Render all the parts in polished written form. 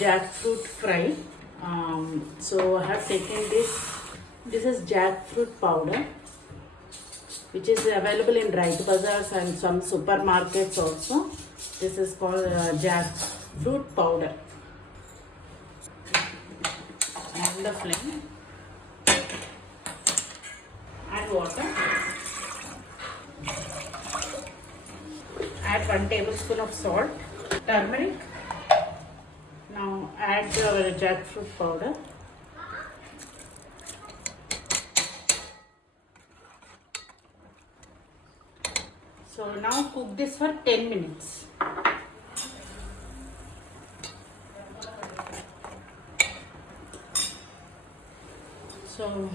jackfruit fry. So I have taken this. This is jackfruit powder, which is available in right bazaars and some supermarkets also. This is called jackfruit powder. And the flame. Add water. Add 1 tablespoon of salt, turmeric. Now add the jackfruit powder. So now cook this for 10 minutes. So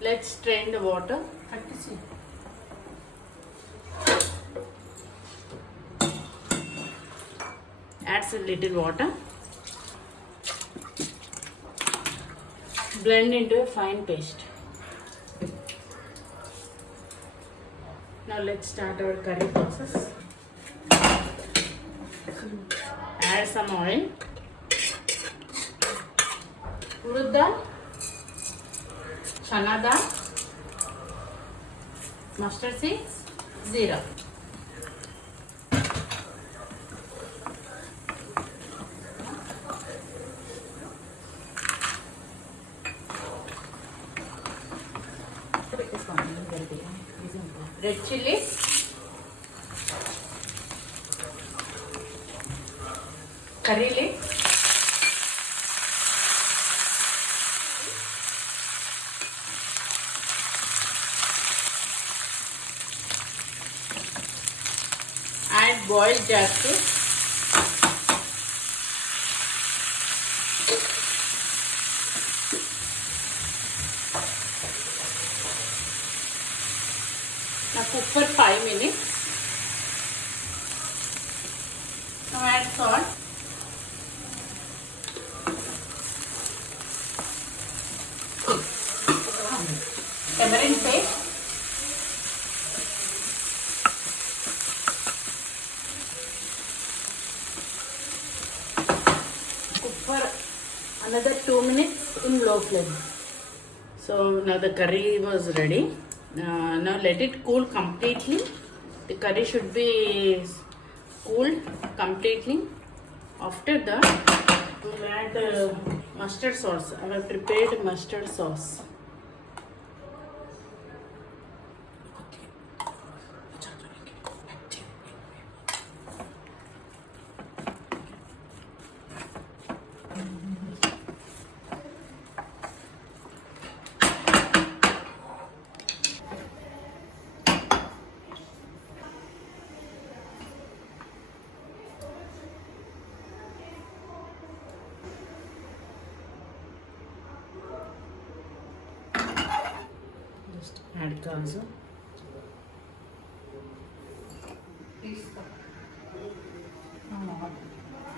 let's strain the water. Add some little water. Blend into a fine paste. Now let's start our curry process. Add some oil. Urud dal, chana dal, mustard seeds, zira. Red chilies, curry leaves, add boiled jackfruit, now cook for 5 minutes. Now add salt, tamarind paste, cook for another 2 minutes in low flame. So now the curry was ready. Now let it cool completely. The curry should be cooled completely. After that, we will add mustard sauce. I have prepared mustard sauce. Just add gazo. Please.